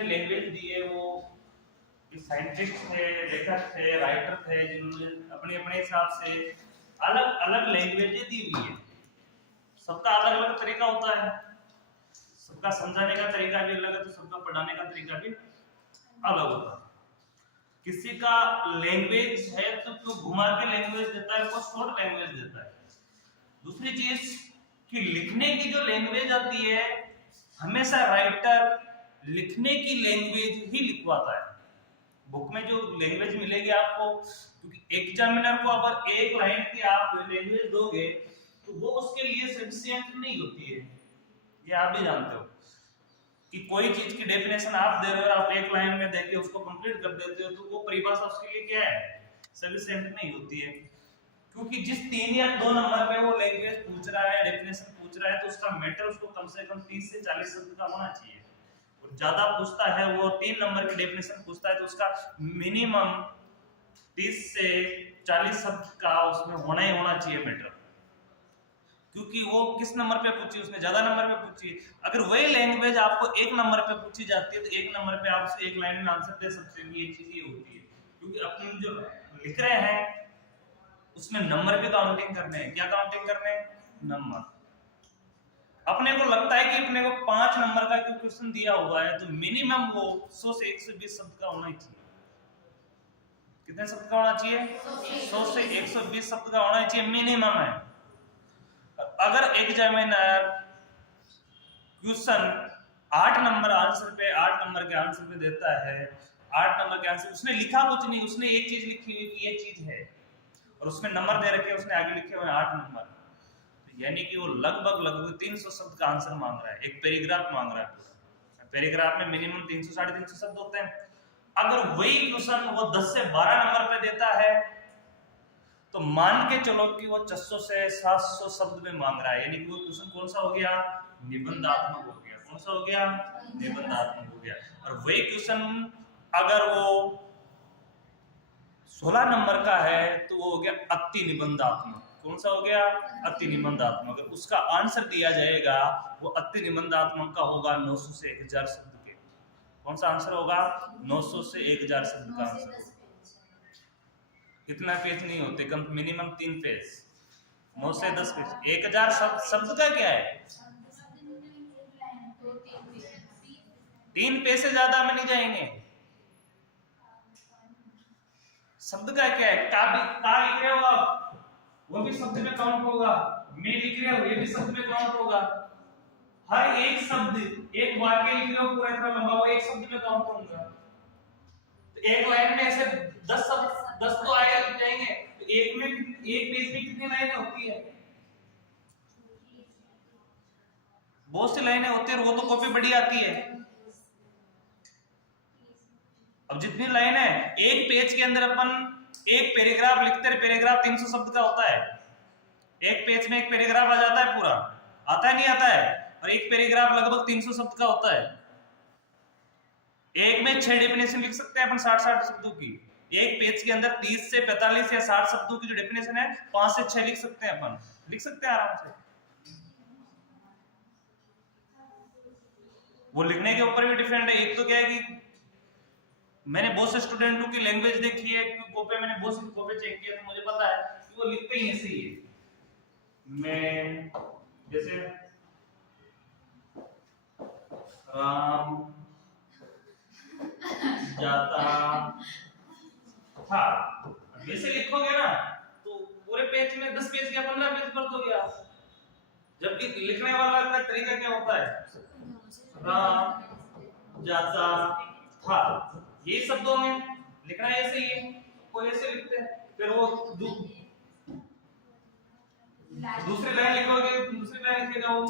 जितने लैंग्वेज दिए वो साइंटिस्ट थे, लेखक थे, राइटर थे, जिन्होंने अपने अपने हिसाब से अलग अलग लैंग्वेजें दी हुई है। सबका अलग अलग तरीका होता है, सबका समझाने का तरीका भी अलग है, तो सबका पढ़ाने का तरीका भी अलग होता है। किसी का लैंग्वेज है तो घुमा के लैंग्वेज देता है, कोई शॉर्ट लैंग्वेज देता है। दूसरी चीज कि लिखने की जो लैंग्वेज आती है, हमेशा राइटर लिखने की लैंग्वेज ही लिखवाता है। बुक में जो लैंग्वेज मिलेगी आपको, क्योंकि एग्जामिनर को अगर एक लाइन की आप लैंग्वेज दोगे तो वो उसके लिए सफिशिएंट नहीं होती है। ये आप भी जानते हो कि कोई चीज की डेफिनेशन आप दे रहे हो और आप एक लाइन में देके उसको कंप्लीट कर देते हो, तो वो परिभाषा उसके लिए क्या है, सफिशिएंट नहीं होती है। क्योंकि जिस 3 या 2 नंबर पे वो लैंग्वेज पूछ रहा है, डेफिनेशन पूछ रहा है, तो उसका मैटर उसको कम से कम 30 से 40 शब्द का होना चाहिए। और ज्यादा पूछता है, वो 3 नंबर की डेफिनेशन पूछता है, तो उसका मिनिमम 30 से 40 शब्द का उसमें होना ही होना चाहिए मैटर। क्योंकि वो किस नंबर पे पूछी, उसने ज्यादा नंबर पे पूछी। अगर वही लैंग्वेज आपको 1 नंबर पे पूछी जाती है, तो 1 नंबर पे आप उसे 1 लाइन में आंसर दे सकते हो। ये चीज ये होती है, क्योंकि अपन जो लिख रहे हैं उसमें नंबर भी काउंटिंग करने हैं। क्या काउंटिंग करने हैं? नंबर। अपने को लगता है कि अपने को 5 नंबर का क्वेश्चन दिया हुआ है, तो मिनिमम वो 100 से 120 शब्द का होना चाहिए। कितने शब्द का होना चाहिए? 100 से 120 शब्द का होना चाहिए, मिनिमम है। अगर एग्जामिनर क्वेश्चन 8 नंबर आंसर पे 8 नंबर के आंसर पे देता है, 8 नंबर के आंसर, उसने लिखा कुछ नहीं, उसने एक चीज लिखी हुई कि ये चीज है, और उसमें नंबर दे रखे, उसने आगे लिखे हुए 8 नंबर, यानी कि वो लगभग 300 शब्द का आंसर मांग रहा है, एक पैराग्राफ मांग रहा है। पैराग्राफ में मिनिमम 300 साढ़े 300 शब्द होते हैं। अगर वही क्वेश्चन वो 10 से 12 नंबर पे देता है, तो मान के चलो कि वो 600 से 700 शब्द में मांग रहा है, यानी कि वो क्वेश्चन कौन सा हो गया? निबंधात्मक हो गया। कौन सा हो गया? निबंधात्मक हो गया। और वही क्वेश्चन अगर वो 16 नंबर का है, तो वो हो गया अति निबंधात्मक। कौन सा हो गया? अति निबंधात्मक। उसका आंसर दिया जाएगा वो अति निबंधात्मक का होगा 900 से 1000 शब्द के। कौन सा आंसर होगा? 900 से 1000 शब्द का आंसर होगा। कितना पेज नहीं होते, कम मिनिमम 3 पेज, 9 से 10 पेज। 1000 शब्द का क्या है? 3 पेज से ज्यादा में नहीं जाएंगे। शब्द का क्या है? का लिख रहे हो आप, वो भी शब्द में काउंट होगा। मैं लिख रहा हूं, ये भी शब्द में काउंट होगा। हर एक शब्द, एक वाक्य लिख रहे हो पूरा इतना लंबा, वो एक शब्द में काउंट होगा। तो एक लाइन में ऐसे 10 शब्द, 10 तो आए लिख जाएंगे। तो एक पेज में कितनी लाइनें होती है? बहुत सी लाइनें होती है, और वो तो कॉपी बड़ी आती है। अब जितनी लाइन है, एक पेज के अंदर अपन एक पैराग्राफ लिखते हैं, पैराग्राफ 300 शब्द का होता है। एक पेज में एक पैराग्राफ आ जाता है पूरा, आता है नहीं आता है? और एक पैराग्राफ लगभग 300 शब्द का होता है। एक में 6 डेफिनेशन लिख सकते हैं अपन 60 शब्दों की। एक पेज के अंदर 30 से 45 या 60 शब्दों की जो डेफिनेशन है, 5 से 6 लिख सकते हैं अपन, लिख सकते हैं आराम से। वो लिखने के ऊपर भी डिफरेंट है। एक तो क्या है कि मैंने बहुत से स्टूडेंटों की लैंग्वेज देखी है, कॉपी मैंने बहुत सी कॉपी चेक किया, तो मुझे पता है कि वो लिखते ही ऐसे ही है। मैं जैसे राम जाता था, वैसे लिखोगे ना तो पूरे पेज में 10 पेज या 15 पेज भर दोगे आप। जबकि लिखने वाला का तरीका क्या होता है? राम जाता था, ये शब्दों में लिखना ऐसे ही है, कोई ऐसे लिखते हैं। फिर वो दूसरी लाइन लिखोगे, दूसरी लाइन लिखेगा वो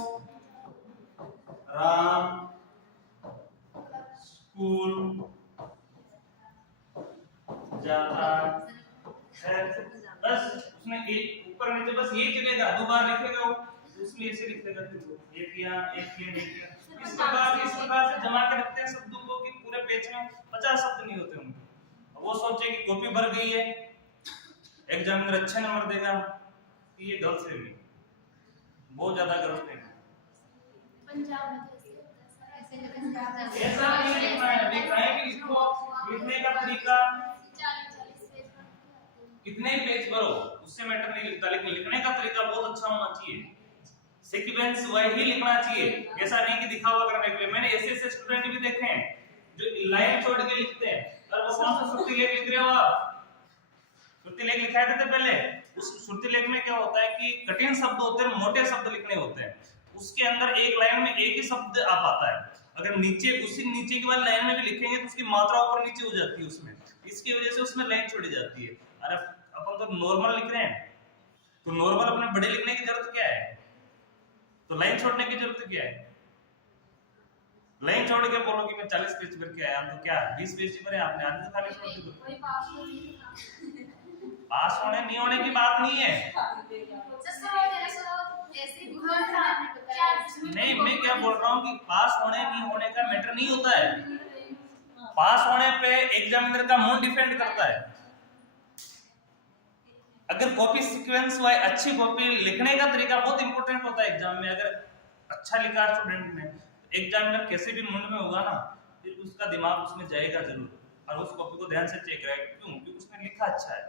राम स्कूल जाता है। बस उसमें एक ऊपर नीचे बस ये चलेगा, 2 बार लिखेगा वो, उसमें ऐसे लिखेगा। एक किया एक किया। इस प्रकार से जमा के रखते हैं शब्दों को कि पूरे पेज में 50 शब्द नहीं होते उनके। वो सोचे कि कॉपी भर गई है, एग्जामिनर अच्छे नंबर देगा, कि ये गलत है, बहुत ज्यादा गलत है। पंजाब में कैसे होता है? ऐसा नहीं लिखना है, अभी कहीं भी लिखो, लिखने का तरीका कितने पेज भरो उससे मैटर नहीं लिखता, लेकिन लिखने का तरीका बहुत अच्छा होना चाहिए, सीक्वेंस वही लिखना चाहिए, ऐसा नहीं कि दिखावा करने के लिए। मैंने ऐसे स्टूडेंट भी देखे हैं जो लाइन छोड़ के लिखते हैं, और वो कौन सा श्रुति लेख लिख रहे हो आप? श्रुति लेख लिखाए थे पहले। उस श्रुति लेख में क्या होता है कि कठिन शब्द होते हैं, मोटे शब्द लिखने होते हैं, उसके अंदर एक लाइन में एक ही शब्द आ पाता है। अगर नीचे उसी नीचे की वाली लाइन में भी लिखेंगे तो उसकी मात्रा ऊपर नीचे हो जाती है उसमें, इसकी वजह से उसमें लाइन छोड़ी जाती है। अरे अपन तो नॉर्मल लिख रहे हैं, तो नॉर्मल अपने बड़े लिखने की जरूरत क्या है? तो लाइन छोड़ने की जरूरत क्या है? लाइन छोड़ के बोलो कि मैं 40 पेज भर के आया, तो क्या 20 पेज भरे आपने, आधे तो खाली छोड़ दी। पास होने नहीं होने की बात नहीं है। नहीं, मैं क्या बोल रहा हूँ कि पास होने नहीं होने का मैटर नहीं होता है, पास होने पे एग्जामिनर का मूड डिपेंड करता है। अगर कॉपी सीक्वेंस वाइज अच्छी कॉपी, लिखने का तरीका बहुत इंपॉर्टेंट होता है एग्जाम में। अगर अच्छा लिखा स्टूडेंट ने, एग्जामिनर कैसे भी मूड में होगा ना, फिर उसका दिमाग उसमें जाएगा जरूर, और उस कॉपी को ध्यान से चेक करेगा, क्यों? क्योंकि उसने लिखा अच्छा है।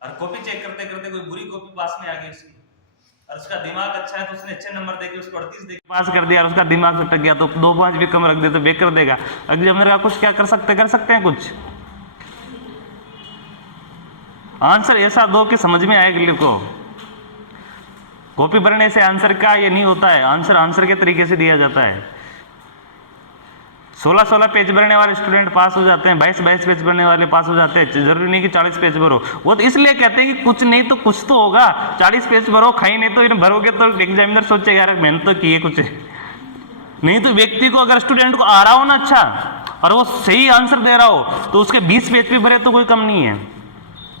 और कॉपी चेक करते करते कोई बुरी कॉपी पास में आ गई उसकी, और उसका दिमाग अच्छा है तो उसने अच्छे नंबर देके उसको 38 देके पास कर दिया, और उसका दिमाग सटक गया तो 2-5 भी कम रख दे तो बेक कर देगा। एग्जामिनर का कुछ क्या कर सकते हैं कुछ? आंसर ऐसा दो कि समझ में आए लिखो। कॉपी भरने से आंसर का ये नहीं होता है, आंसर के तरीके से दिया जाता है। 16 पेज भरने वाले स्टूडेंट पास हो जाते हैं, 22 पेज भरने वाले पास हो जाते हैं। जरूरी नहीं कि 40 पेज भरो, वो तो इसलिए कहते हैं कि कुछ नहीं तो कुछ तो होगा। 40 पेज भरो, खाई नहीं तो भरोगे तो एग्जामिनर सोचेगा यार मेहनत तो की है कुछ नहीं। तो व्यक्ति को, अगर स्टूडेंट को आ रहा हो ना अच्छा, और वो सही आंसर दे रहा हो, तो उसके 20 पेज भी भरे तो कोई कम नहीं है,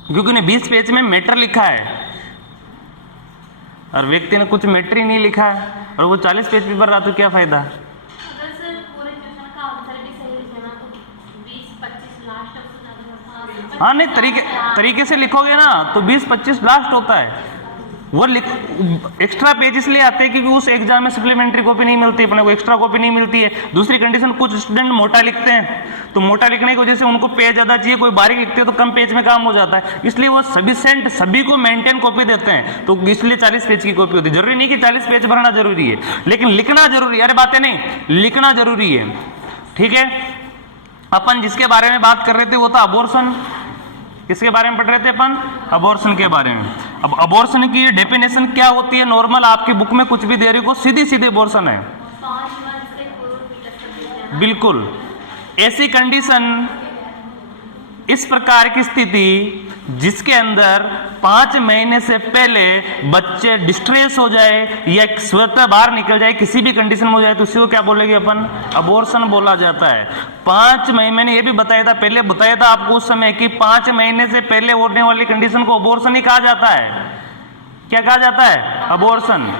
क्योंकि उन्हें 20 पेज में मैटर लिखा है, और व्यक्ति ने कुछ मैटर ही नहीं लिखा है और वो 40 पेज भी भर रहा, तो क्या फायदा? अगर सर पूरे क्वेश्चन का आंसर भी सही लिखे ना तो 20-25 लास्ट ऑप्शन ज्यादा। हाँ नहीं, तरीके से लिखोगे ना तो 20-25 लास्ट होता है। वो एक्स्ट्रा पेज इसलिए आते हैं क्योंकि उस एग्जाम में सप्लीमेंट्री कॉपी नहीं मिलती, अपने को एक्स्ट्रा कॉपी नहीं मिलती है। दूसरी कंडीशन, कुछ स्टूडेंट मोटा लिखते हैं, तो मोटा लिखने की वजह से उनको पेज ज्यादा चाहिए, कोई बारीक लिखते हैं तो कम पेज में काम हो जाता है, इसलिए वो सभी को मेंटेन कॉपी देते हैं, तो इसलिए 40 पेज की कॉपी होती है। जरूरी नहीं कि 40 पेज भरना जरूरी है, लेकिन लिखना जरूरी है। अरे बातें नहीं, लिखना जरूरी है, ठीक है। अपन जिसके बारे में बात कर रहे थे वो था अबॉर्शन। किसके बारे में पढ़ रहे थे अपन? अबॉर्शन के बारे में। अब अबॉर्शन की डेफिनेशन क्या होती है? नॉर्मल आपकी बुक में कुछ भी दे रही को सीधी अबॉर्शन है, बिल्कुल। ऐसी कंडीशन, इस प्रकार की स्थिति जिसके अंदर 5 महीने से पहले बच्चे डिस्ट्रेस हो जाए या स्वतः बाहर निकल जाए, किसी भी कंडीशन में हो जाए, तो उसी को क्या बोलेंगे अपन? अबॉर्शन बोला जाता है। 5 महीने, मैंने ये भी बताया था, पहले बताया था आपको उस समय कि 5 महीने से पहले होने वाली कंडीशन को अबॉर्शन ही कहा जाता है। क्या कहा जाता है? अबॉर्शन।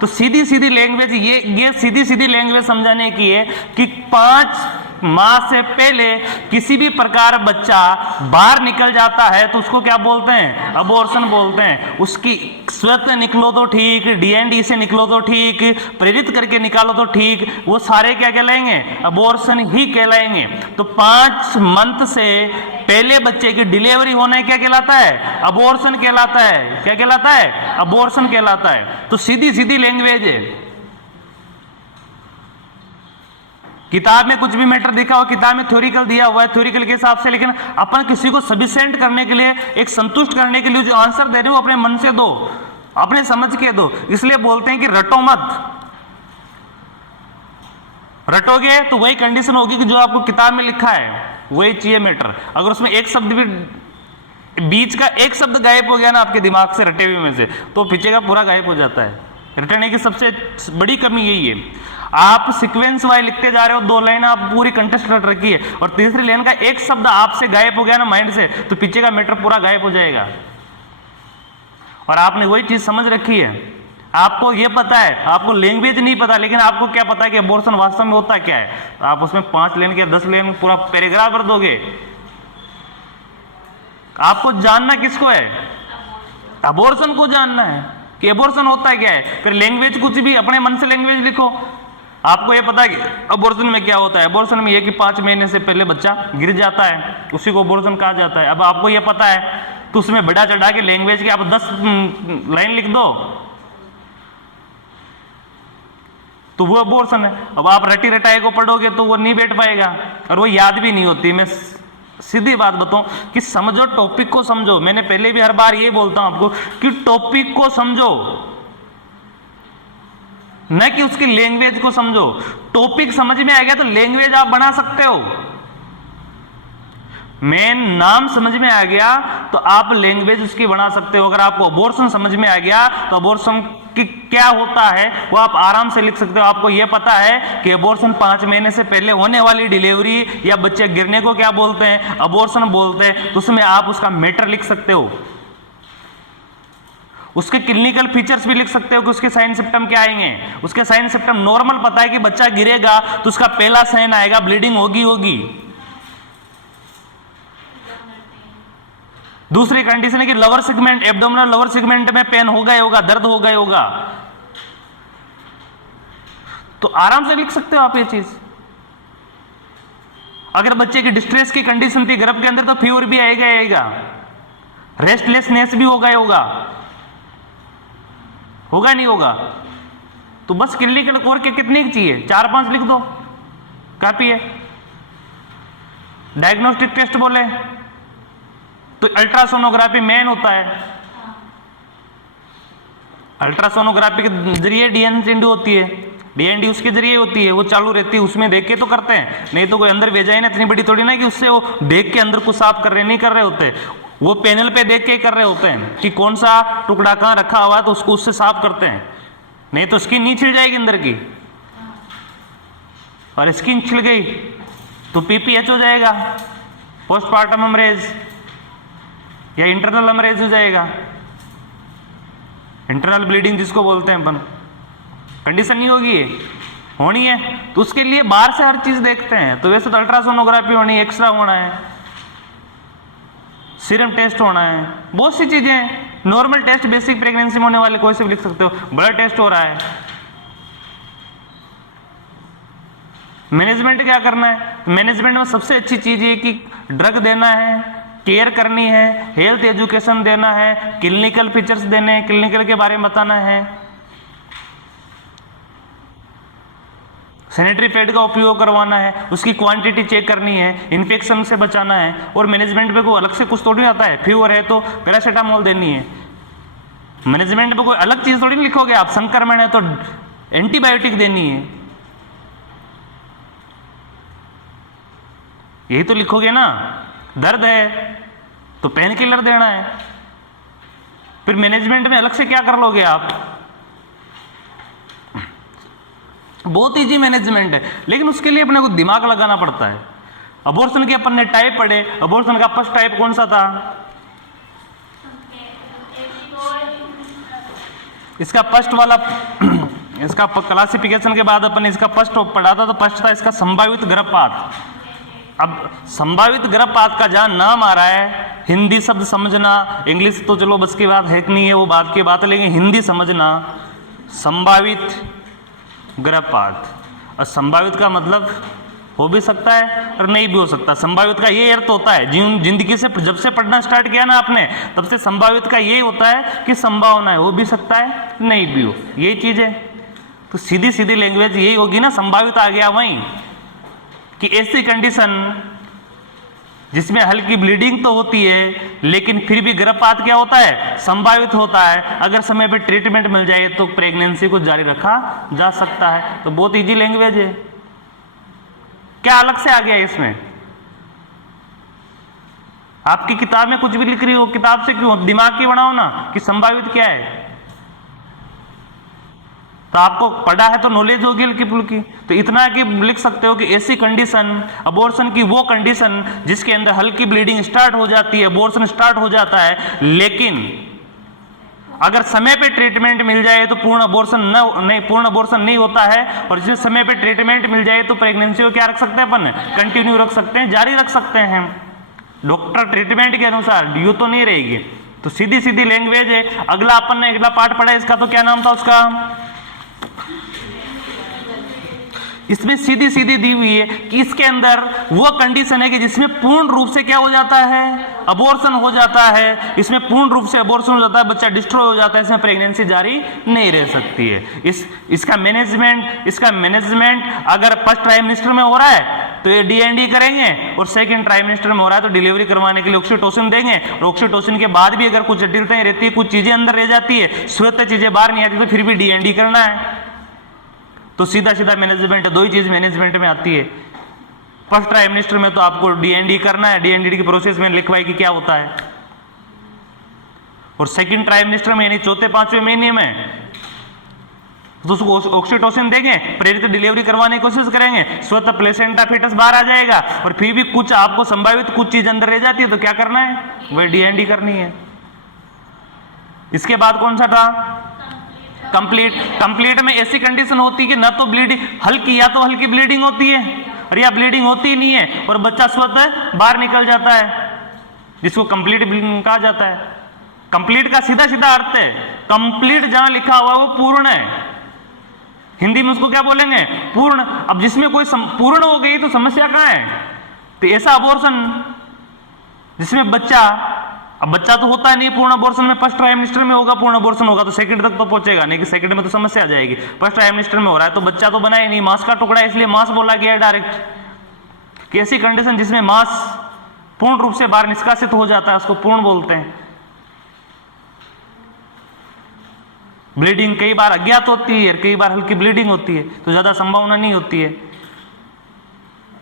तो सीधी लैंग्वेज, ये सीधी लैंग्वेज समझाने की है कि 5 माह से पहले किसी भी प्रकार बच्चा बाहर निकल जाता है तो उसको क्या बोलते हैं? अबॉर्शन बोलते हैं। उसकी स्वतः निकलो तो ठीक, डीएनडी से निकलो तो ठीक, प्रेरित करके निकालो तो ठीक, वो सारे क्या कहलाएंगे? अबॉर्शन ही कहलाएंगे। तो 5 मंथ से पहले बच्चे की डिलीवरी होना क्या कहलाता है? अबॉर्शन कहलाता है। क्या कहलाता है? अबॉर्शन कहलाता है। तो सीधी लैंग्वेज है। किताब में कुछ भी मैटर दिखा हो, किताब में थ्योरिकल दिया हुआ है, थ्योरिकल के हिसाब से, लेकिन अपन किसी को सफिशिएंट करने के लिए, एक संतुष्ट करने के लिए जो आंसर दे रहे हो अपने मन से दो, अपने समझ के दो। इसलिए बोलते हैं कि रटो मत। रटोगे तो वही कंडीशन होगी कि जो आपको किताब में लिखा है वही चाहिए मैटर। अगर उसमें एक शब्द भी, बीच का एक शब्द गायब हो गया ना आपके दिमाग से रटे हुए में से, तो पीछे का पूरा गायब हो जाता है। रटने की सबसे बड़ी कमी यही है। आप सीक्वेंस वाइज लिखते जा रहे हो, 2 लाइन आप पूरी कंटेस्ट रट रखी है, और तीसरी लाइन का एक शब्द आपसे गायब हो गया ना माइंड से, तो पीछे का मैटर पूरा गायब हो जाएगा। और आपने वही चीज समझ रखी है, आपको ये पता है, आपको लैंग्वेज नहीं पता, लेकिन आपको क्या पता है कि अबॉर्शन वास्तव में होता क्या है। तो आप उसमें 5 लाइन या 10 लाइन पूरा पैराग्राफ भर दोगे। आपको जानना किसको है? अबॉर्शन को जानना है। कि एबॉर्शन होता क्या है। फिर लैंग्वेज कुछ भी अपने मन से लैंग्वेज लिखो। आपको ये पता है कि अबॉर्शन में क्या होता है। अबॉर्शन में ये कि 5 महीने से पहले बच्चा गिर जाता है, उसी को अबॉर्शन कहा जाता है। अब आपको ये पता है तो उसमें बढ़ा चढ़ा के लैंग्वेज के आप 10 लाइन लिख दो तो वो अबॉर्शन है। अब आप रटी रटाए को पढ़ोगे तो वो नहीं बैठ पाएगा और वो याद भी नहीं होती। मैं सीधी बात बताऊं कि समझो, टॉपिक को समझो। मैंने पहले भी हर बार यही बोलता हूं आपको कि टॉपिक को समझो, न कि उसकी लैंग्वेज को समझो। टॉपिक समझ में आ गया तो लैंग्वेज आप बना सकते हो। मेन नाम समझ में आ गया तो आप लैंग्वेज उसकी बना सकते हो। अगर आपको अबॉर्शन समझ में आ गया तो अबॉर्शन की क्या होता है वो आप आराम से लिख सकते हो। आपको यह पता है कि अबॉर्शन 5 महीने से पहले होने वाली डिलीवरी या बच्चे गिरने को क्या बोलते हैं, अबॉर्शन बोलते हैं, तो उसमें आप उसका मैटर लिख सकते हो। उसके क्लिनिकल फीचर्स भी लिख सकते हो कि उसके साइन सिम्टम क्या आएंगे। उसके साइन सिम्टम नॉर्मल पता है कि बच्चा गिरेगा तो उसका पहला साइन आएगा ब्लीडिंग होगी। दूसरी कंडीशन है कि lover segment, abdominal lover segment में पेन होगा, दर्द होगा। तो आराम से लिख सकते हो आप ये चीज। अगर बच्चे की डिस्ट्रेस की कंडीशन थी गर्भ के अंदर तो फीवर भी आएगा, रेस्टलेसनेस भी होगा नहीं होगा। तो बस क्लिनिकल कोर के कितने चाहिए, 4-5 लिख दो, काफी है। डायग्नोस्टिक टेस्ट बोले तो अल्ट्रासोनोग्राफी मेन होता है। अल्ट्रासोनोग्राफी के जरिए डीएनडी होती है, डीएनडी उसके जरिए होती है, वो चालू रहती है, उसमें देख के तो करते हैं। नहीं तो कोई अंदर भेजा है ना, इतनी बड़ी थोड़ी ना कि उससे वो देख के अंदर को साफ कर रहे, नहीं कर रहे होते। वो पैनल पे देख के कर रहे होते हैं कि कौन सा टुकड़ा कहां रखा हुआ है, तो उसको उससे साफ करते हैं। नहीं तो स्किन नहीं छिल जाएगी अंदर की, और स्किन छिल गई तो पीपीएच हो जाएगा, पोस्टमार्टम हेमरेज या इंटरनल हेमरेज हो जाएगा, इंटरनल ब्लीडिंग जिसको बोलते हैं अपन। कंडीशन नहीं होगी ये, होनी है तो उसके लिए बाहर से हर चीज देखते हैं। तो वैसे तो अल्ट्रासोनोग्राफी होनी है, एक्सरा होना है, सीरम टेस्ट होना है, बहुत सी चीजें। नॉर्मल टेस्ट बेसिक प्रेगनेंसी में होने वाले कोई से भी लिख सकते हो। ब्लड टेस्ट हो रहा है। मैनेजमेंट क्या करना है, मैनेजमेंट में सबसे अच्छी चीज ये कि ड्रग देना है, केयर करनी है, हेल्थ एजुकेशन देना है, क्लिनिकल फीचर्स देने हैं, क्लिनिकल के बारे में बताना है, सैनिटरी पैड का उपयोग करवाना है, उसकी क्वांटिटी चेक करनी है, इन्फेक्शन से बचाना है। और मैनेजमेंट पे कोई अलग से कुछ थोड़ी आता है, फीवर है तो पैरासीटामोल देनी है। मैनेजमेंट पे कोई अलग चीज थोड़ी नहीं लिखोगे आप, संक्रमण है तो एंटीबायोटिक देनी है, यही तो लिखोगे ना। दर्द है तो पेन किलर देना है। फिर मैनेजमेंट में अलग से क्या कर लोगे आप, बहुत इजी मैनेजमेंट है, लेकिन उसके लिए अपने को दिमाग लगाना पड़ता है। अबॉर्शन के अपन ने टाइप पढ़े, अबॉर्शन का फर्स्ट टाइप कौन सा था, इसका फर्स्ट वाला इसका क्लासिफिकेशन के बाद अपन इसका फर्स्ट पढ़ा था, तो फर्स्ट था इसका संभावित गर्भपात। अब संभावित गर्भपात का जहां नाम आ रहा है, हिंदी शब्द समझना, इंग्लिश तो चलो बस की बात है कि नहीं है, वो बात की बात है, लेकिन हिंदी समझना। संभावित गर्भपात, और संभावित का मतलब हो भी सकता है और नहीं भी हो सकता। संभावित का ये अर्थ होता है, जिंदगी से जब से पढ़ना स्टार्ट किया ना आपने, तब से संभावित का ये होता है कि संभावना है, हो भी सकता है नहीं भी हो, यही चीज है। तो सीधी सीधी लैंग्वेज यही होगी ना, संभावित आ गया वहीं कि ऐसी कंडीशन जिसमें हल्की ब्लीडिंग तो होती है लेकिन फिर भी गर्भपात क्या होता है, संभावित होता है। अगर समय पे ट्रीटमेंट मिल जाए तो प्रेगनेंसी को जारी रखा जा सकता है। तो बहुत इजी लैंग्वेज है। क्या अलग से आ गया इसमें, आपकी किताब में कुछ भी लिख रही हो, किताब से क्यों, दिमाग की बनाओ ना कि संभावित क्या है। तो आपको पढ़ा है तो नॉलेज होगी हल्की फुल्की। तो इतना कि लिख सकते हो कि ऐसी कंडीशन, अबॉर्शन की वो कंडीशन जिसके अंदर हल्की ब्लीडिंग स्टार्ट हो जाती है, अबॉर्शन स्टार्ट हो जाता है, लेकिन अगर समय पे ट्रीटमेंट मिल जाए तो पूर्ण अबॉर्शन नहीं होता है। और जिस समय पे ट्रीटमेंट मिल जाए तो प्रेगनेंसी को क्या रख सकते हैं अपन, कंटिन्यू रख सकते हैं, जारी रख सकते हैं। डॉक्टर ट्रीटमेंट के अनुसार ड्यू तो नहीं रहेगी, तो सीधी सीधी लैंग्वेज है। अगला अपन ने अगला पार्ट पढ़ा इसका, तो क्या नाम था उसका, इसमें सीधी सीधी दी हुई है कि इसके अंदर वो कंडीशन है कि जिसमें पूर्ण रूप से क्या हो जाता है, अबॉर्शन हो जाता है। इसमें पूर्ण रूप से अबॉर्शन हो जाता है, बच्चा डिस्ट्रॉय हो जाता है, इसमें प्रेगनेंसी जारी नहीं रह सकती है। इसका मैनेजमेंट अगर फर्स्ट ट्राइमेस्टर में हो रहा है तो ये DND करेंगे, और सेकंड ट्राइमेस्टर में हो रहा है तो डिलीवरी करवाने के लिए ऑक्सीटोसिन देंगे, और ऑक्सीटोसिन के बाद भी अगर कुछ जटिलताएं रहती है, कुछ चीजें अंदर रह जाती है, स्वतः चीजें बाहर नहीं आती, तो फिर भी DND करना है। तो सीधा सीधा मैनेजमेंट, दो ही चीज मैनेजमेंट में आती है। फर्स्ट ट्राइमेस्टर में तो आपको DND करना है, DND की प्रोसेस में लिखवाई कि क्या होता है, और सेकंड ट्राइमेस्टर में यानी चौथे पांचवें महीने में तो उसको ऑक्सीटोसिन देंगे, प्रेरित डिलीवरी करवाने की कोशिश करेंगे, स्वतः प्लेसेंटा फीटस बाहर आ जाएगा, और फिर भी कुछ आपको संभावित कुछ चीज अंदर रह जाती है, तो क्या करना है, वह DND करनी है। इसके बाद कौन सा था, कंप्लीट में ऐसी कंडीशन होती है कि ना तो ब्लीडिंग हल्की, या तो हल्की ब्लीडिंग होती है और या ब्लीडिंग होती नहीं है, और बच्चा स्वतः बाहर निकल जाता है, जिसको कंप्लीट ब्लीडिंग कहा जाता है। कंप्लीट का सीधा सीधा अर्थ है, कंप्लीट जहां लिखा हुआ वो पूर्ण है, हिंदी में उसको क्या बोलेंगे, पूर्ण। अब जिसमें कोई पूर्ण हो गई तो समस्या कहां है, तो ऐसा अबॉर्शन जिसमें बच्चा, अब बच्चा तो होता है नहीं पूर्ण अबॉर्शन में, फर्स्ट ट्राइमेस्टर में होगा पूर्ण अबॉर्शन होगा तो सेकंड तक तो पहुंचेगा नहीं, कि सेकंड में तो समस्या आ जाएगी। फर्स्ट ट्राइमेस्टर में हो रहा है तो बच्चा तो बना ही नहीं, मांस का टुकड़ा है, इसलिए मांस बोला गया है डायरेक्ट। कि ऐसी कंडीशन जिसमें मांस पूर्ण रूप से बाहर निष्कासित हो जाता है उसको पूर्ण बोलते हैं। ब्लीडिंग कई बार अज्ञात होती है, कई बार हल्की ब्लीडिंग होती है, तो ज्यादा संभावना नहीं होती है,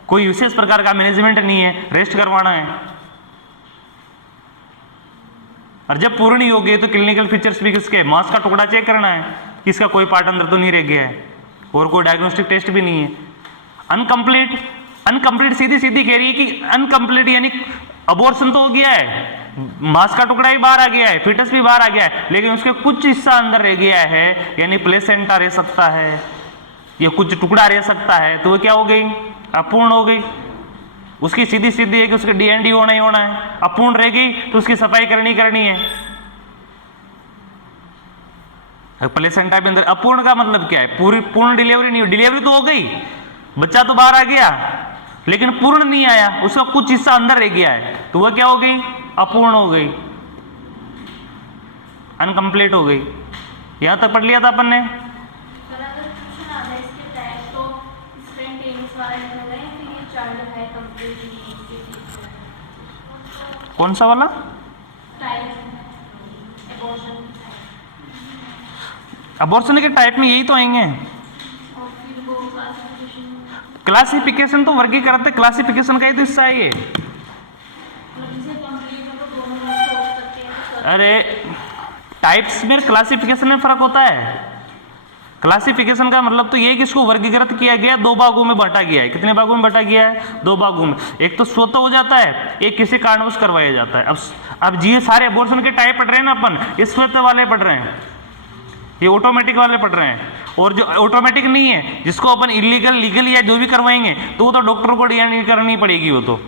कोई विशेष प्रकार का मैनेजमेंट नहीं है, रेस्ट करवाना है। और जब पूर्ण ही हो गई तो क्लिनिकल फीचर्स भी किसके, मांस का टुकड़ा चेक करना है कि इसका कोई पार्ट अंदर तो नहीं रह गया है, और कोई डायग्नोस्टिक टेस्ट भी नहीं है। अनकंप्लीट सीधी सीधी कह रही है कि अनकंप्लीट यानी अबॉर्शन तो हो गया है, मांस का टुकड़ा भी बाहर आ गया है, फीटस भी बाहर आ गया है, लेकिन उसके कुछ हिस्सा अंदर रह गया है, यानी प्लेसेंटा रह सकता है या कुछ टुकड़ा रह सकता है, तो वो क्या हो गई, अपूर्ण हो गई। उसकी सीधी सीधी है कि उसका DND होना ही होना है। अपूर्ण रह गई तो उसकी सफाई करनी है। प्लेसेंटा के अंदर अपूर्ण का मतलब क्या है, पूरी पूर्ण डिलीवरी नहीं, डिलीवरी तो हो गई, बच्चा तो बाहर आ गया, लेकिन पूर्ण नहीं आया, उसका कुछ हिस्सा अंदर रह गया है, तो वह क्या हो गई, अपूर्ण हो गई, अनकंप्लीट हो गई। यहां तक पढ़ लिया था अपन ने। कौन सा वाला, अबॉर्शन के टाइप में यही तो आएंगे। क्लासिफिकेशन तो वर्गीकरण, क्लासिफिकेशन का ही तो हिस्सा है ये। अरे टाइप्स में क्लासिफिकेशन में फर्क होता है। क्लासिफिकेशन का मतलब तो ये कि इसको वर्गीकृत किया गया, दो भागों में बांटा गया है। कितने भागों में बांटा गया है, दो भागों में। एक तो स्वतः हो जाता है, एक किसी कारणवश करवाया जाता है। अब ये सारे अबॉर्शन के टाइप पढ़ रहे हैं ना अपन, ये स्वतः वाले पढ़ रहे हैं, ये ऑटोमेटिक वाले पढ़ रहे हैं। और जो ऑटोमेटिक नहीं है, जिसको अपन इलीगल लीगल या जो भी करवाएंगे, तो वो तो डॉक्टर को DND करनी पड़ेगी, वो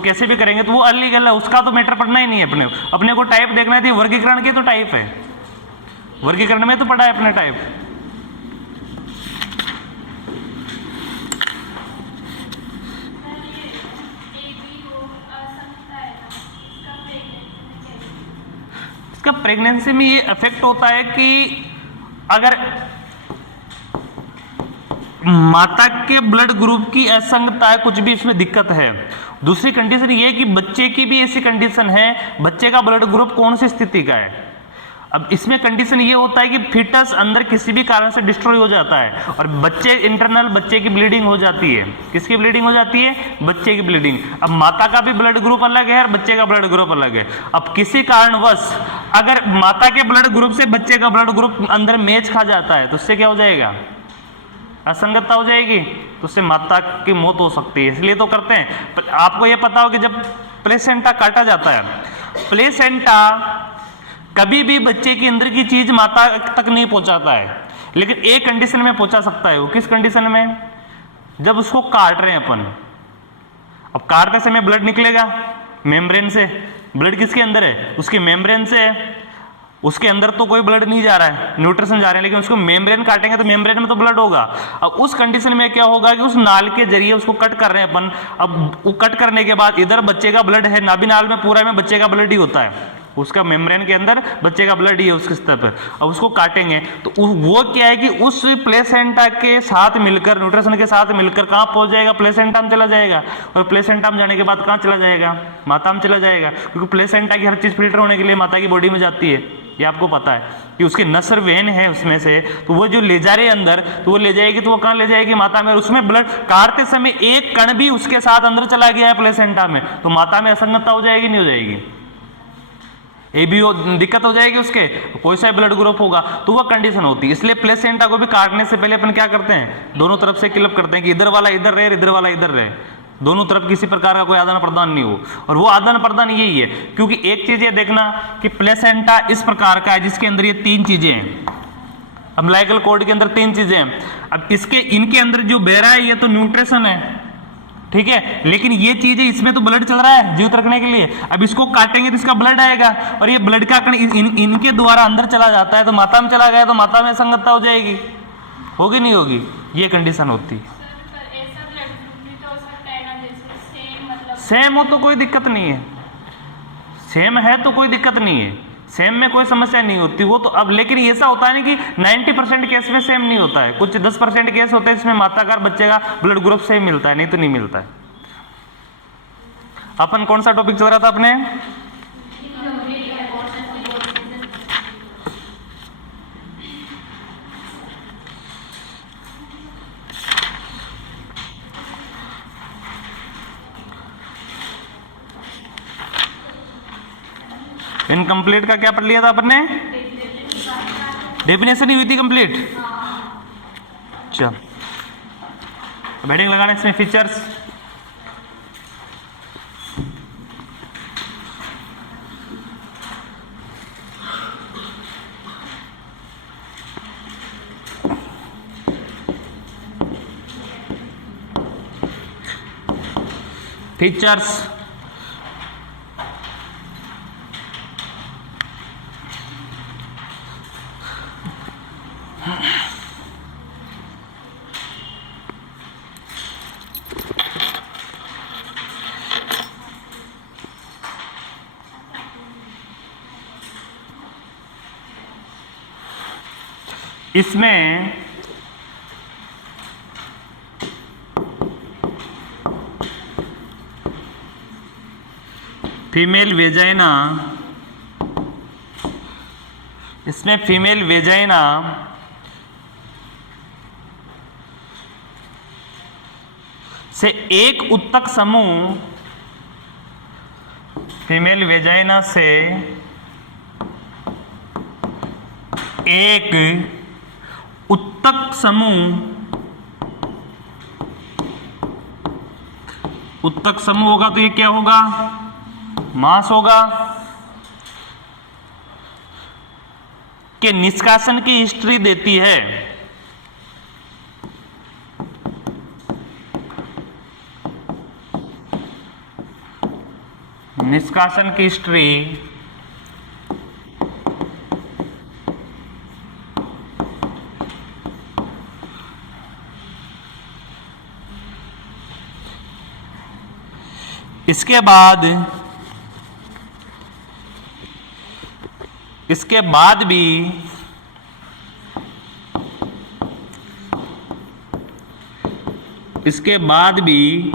कैसे भी करेंगे, तो वो अनलीगल है, उसका तो मैटर पढ़ना ही नहीं है। अपने को टाइप देखना है, वर्गीकरण की तो टाइप है, वर्गीकरण में तो पढ़ा है अपने टाइप। इसका प्रेगनेंसी में ये इफेक्ट होता है कि अगर माता के ब्लड ग्रुप की असंगतता है, कुछ भी इसमें दिक्कत है। दूसरी कंडीशन ये है कि बच्चे की भी ऐसी कंडीशन है, बच्चे का ब्लड ग्रुप कौन सी स्थिति का है। अब इसमें कंडीशन ये होता है कि फीटस अंदर किसी भी कारण से डिस्ट्रॉय हो जाता है, और बच्चे इंटरनल बच्चे की ब्लीडिंग हो जाती है। किसकी ब्लीडिंग हो जाती है, बच्चे की ब्लीडिंग। अब माता का भी ब्लड ग्रुप अलग है और बच्चे का ब्लड ग्रुप अलग है। अब किसी कारणवश अगर माता के ब्लड ग्रुप से बच्चे का ब्लड ग्रुप अंदर मैच खा जाता है, तो उससे क्या हो जाएगा, असंगतता हो जाएगी, तो उससे माता की मौत हो सकती है। इसलिए तो करते हैं। आपको यह पता हो कि जब प्लेसेंटा काटा जाता है, प्लेसेंटा कभी भी बच्चे के अंदर की चीज माता तक नहीं पहुंचाता है, लेकिन एक कंडीशन में पहुंचा सकता है। वो किस कंडीशन में, जब उसको काट रहे हैं अपन। अब काटते समय ब्लड निकलेगा मेम्ब्रेन से, ब्लड किसके अंदर है, उसके मेम्ब्रेन से है, उसके अंदर तो कोई ब्लड नहीं जा रहा है, न्यूट्रिशन जा रहे हैं, लेकिन उसको मेम्ब्रेन काटेंगे तो मेम्ब्रेन में तो ब्लड होगा। अब उस कंडीशन में क्या होगा कि उस नाल के जरिए उसको कट कर रहे हैं अपन। अब वो कट करने के बाद इधर बच्चे का ब्लड है, नाभि नाल में पूरा में बच्चे का ब्लड ही होता है, उसका मेम्ब्रेन के अंदर बच्चे का ब्लड ही है उसके स्तर पर। अब उसको काटेंगे तो वो क्या है कि उस प्लेसेंटा के साथ मिलकर, न्यूट्रिशन के साथ मिलकर कहाँ पहुंच जाएगा, प्लेसेंटा में चला जाएगा, और प्लेसेंटा में जाने के बाद कहाँ चला जाएगा, माता में चला जाएगा, क्योंकि प्लेसेंटा की हर चीज फिल्टर होने के लिए माता की बॉडी में जाती है, ये आपको पता है कि उसके नसर वेन है उसमें से, तो वो जो ले जा रहे हैं अंदर, तो वो ले जाएगी, तो वो कहाँ ले जाएगी, माता में। और उसमें ब्लड काटते समय एक कण भी उसके साथ अंदर चला गया है प्लेसेंटा में, तो माता में असंगतता हो जाएगी, नहीं हो जाएगी, ये भी दिक्कत हो जाएगी उसके, कोई सा ब्लड ग्रुप होगा, तो वह कंडीशन होती है। इसलिए प्लेसेंटा को भी काटने से पहले अपन क्या करते हैं, दोनों तरफ से क्लिप करते हैं कि इधर वाला इधर रहे, इधर वाला इधर रहे, दोनों तरफ किसी प्रकार का कोई आदान प्रदान नहीं हो। और वो आदान प्रदान यही है, क्योंकि एक चीज ये देखना कि प्लेसेंटा इस प्रकार का है जिसके अंदर ये तीन चीजें हैं, अम्बिलिकल कॉर्ड के अंदर तीन चीजें हैं। अब इसके इनके अंदर जो बह रहा है ये तो न्यूट्रिशन है, ठीक है, लेकिन ये चीज है, इसमें तो ब्लड चल रहा है जीवित रखने के लिए। अब इसको काटेंगे तो इसका ब्लड आएगा, और ये ब्लड का कण इनके द्वारा अंदर चला जाता है, तो माता में चला गया तो माता में संगतता हो जाएगी, होगी नहीं होगी, ये कंडीशन होती है। सेम हो तो कोई दिक्कत नहीं है, सेम है तो कोई दिक्कत नहीं है, सेम में कोई समस्या नहीं होती वो तो। अब लेकिन ऐसा होता है ना कि 90% केस में सेम नहीं होता है, कुछ 10% केस होते हैं इसमें माता का बच्चे का ब्लड ग्रुप सेम मिलता है, नहीं तो नहीं मिलता है। अपन कौन सा टॉपिक चल रहा था अपने, इनकम्प्लीट का क्या पढ़ लिया था अपन ने, डेफिनेशन ही हुई थी कंप्लीट। चल हेडिंग लगाना इसमें, फीचर्स, फीचर्स, इसमें फीमेल वेजाइना, इसमें फीमेल वेजाइना से एक उत्तक समूह, फीमेल वेजाइना से एक उत्तक समूह, उत्तक समूह होगा तो ये क्या होगा, मास होगा, के निष्कासन की हिस्ट्री देती है। निष्कासन की हिस्ट्री इसके बाद भी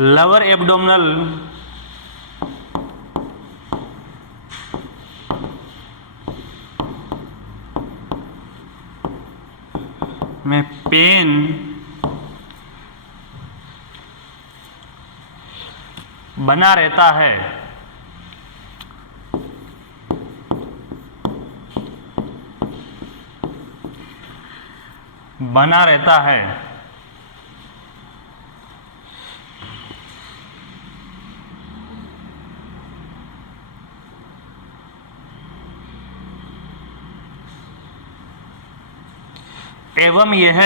लोअर एब्डोमिनल में पेन बना रहता है। बना रहता है। एवं यह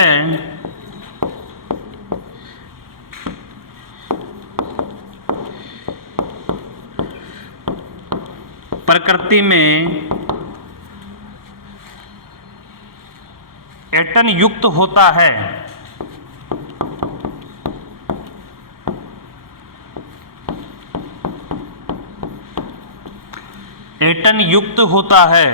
प्रकृति में एटन युक्त होता है। एटन युक्त होता है।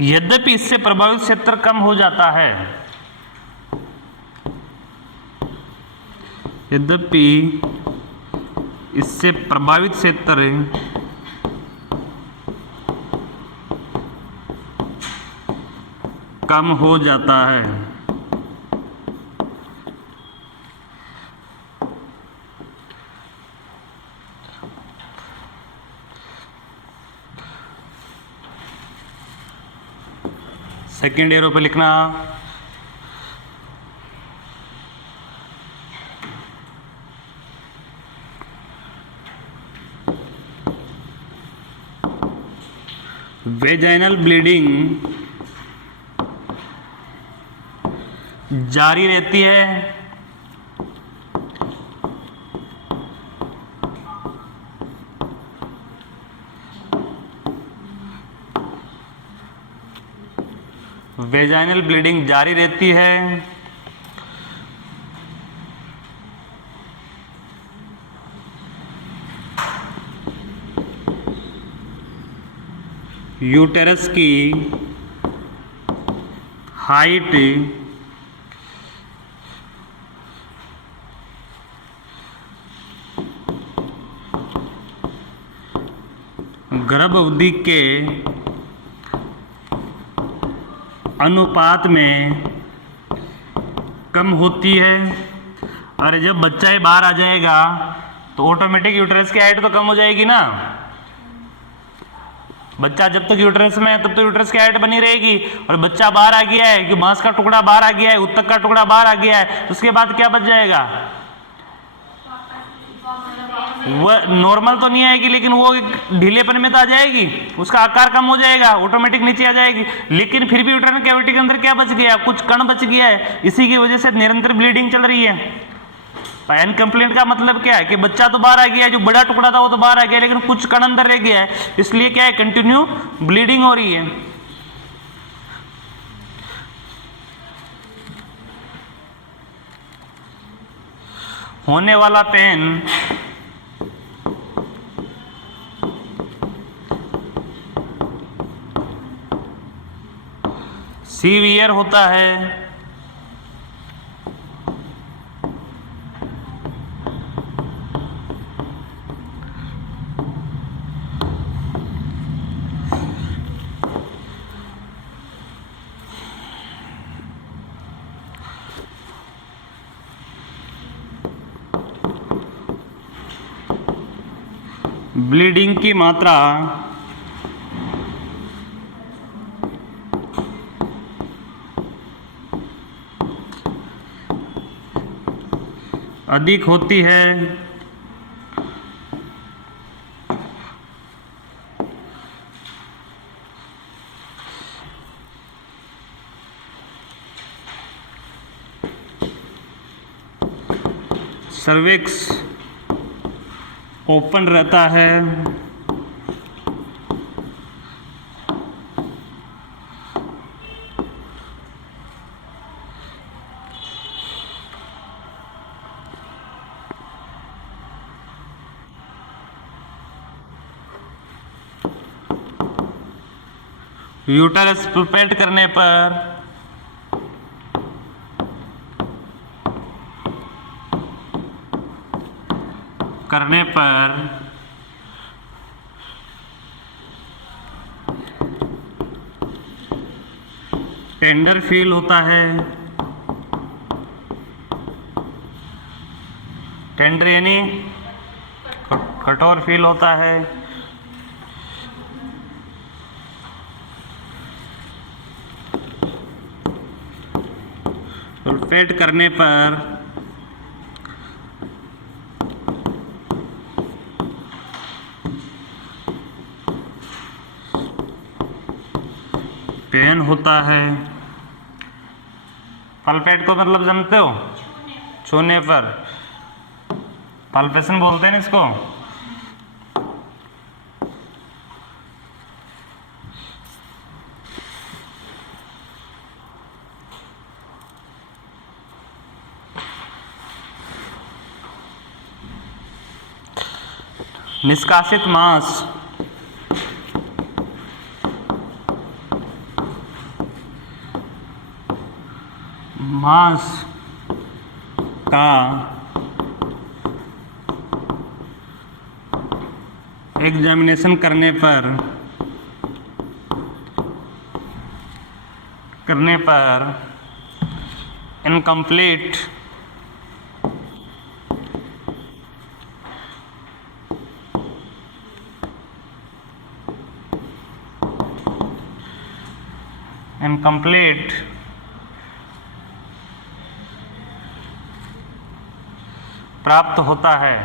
यद्यपि इससे प्रभावित क्षेत्र कम हो जाता है। यद्यपि इससे प्रभावित क्षेत्र कम हो जाता है। सेकेंड एरो पे लिखना वेजाइनल ब्लीडिंग जारी रहती है। वेजाइनल ब्लीडिंग जारी रहती है। यूटेरस की हाइट गर्भ अवधि के अनुपात में कम होती है। अरे जब बच्चा ही बाहर आ जाएगा तो ऑटोमेटिक यूटेरस की हाइट तो कम हो जाएगी ना। बच्चा जब तक यूटेरस में है तब तो यूटेरस की हाइट बनी रहेगी, और बच्चा बाहर आ गया है कि मांस का टुकड़ा बाहर आ गया है, उत्तक का टुकड़ा बाहर आ गया है, तो उसके बाद क्या बच जाएगा? वह नॉर्मल तो नहीं आएगी, लेकिन वो ढीलेपन में तो आ जाएगी, उसका आकार कम हो जाएगा, ऑटोमेटिक नीचे आ जाएगी। लेकिन फिर भी यूट्राइन कैविटी के अंदर क्या बच गया? कुछ कण बच गया है। इसी की वजह से निरंतर ब्लीडिंग चल रही है। इनकम्प्लीट का मतलब क्या है कि बच्चा तो बाहर आ गया है, जो बड़ा टुकड़ा था वो तो बाहर आ गया, लेकिन कुछ कण अंदर रह गया है, इसलिए क्या है, कंटिन्यू ब्लीडिंग हो रही है। होने वाला पेन सीवियर होता है। ब्लीडिंग की मात्रा अधिक होती है। सर्विक्स ओपन रहता है। यूटेरस प्रोपेल्ट करने पर टेंडर फील होता है। टेंडर यानी कठोर फील होता है। रोटेट करने पर पेन होता है। पल्पेट को मतलब जानते हो? छूने पर पल्पेशन बोलते हैं इसको। निष्कासित मांस का एग्जामिनेशन करने पर इनकम्प्लीट प्राप्त होता है।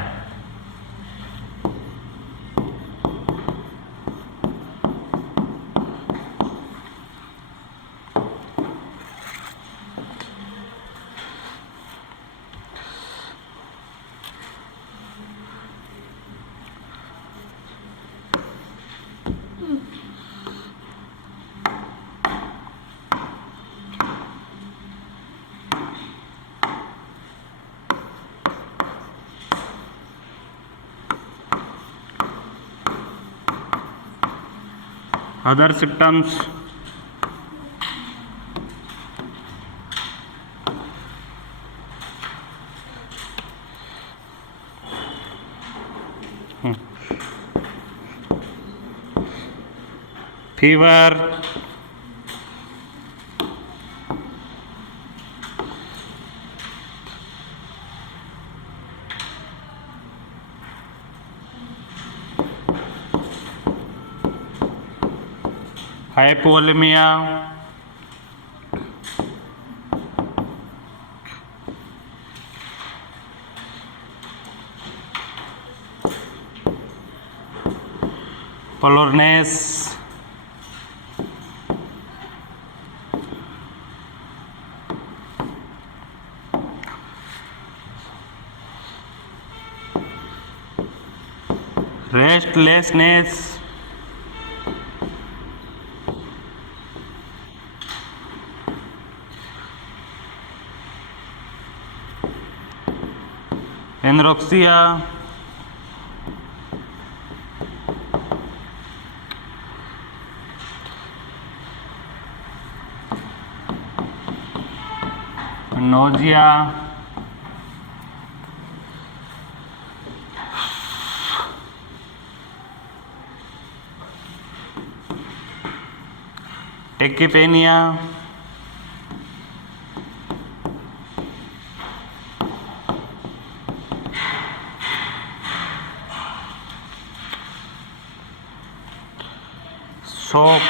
Other symptoms fever, hypovolemia, poloronus, restlessness, anorexia, nausea, tachypnoea, shock,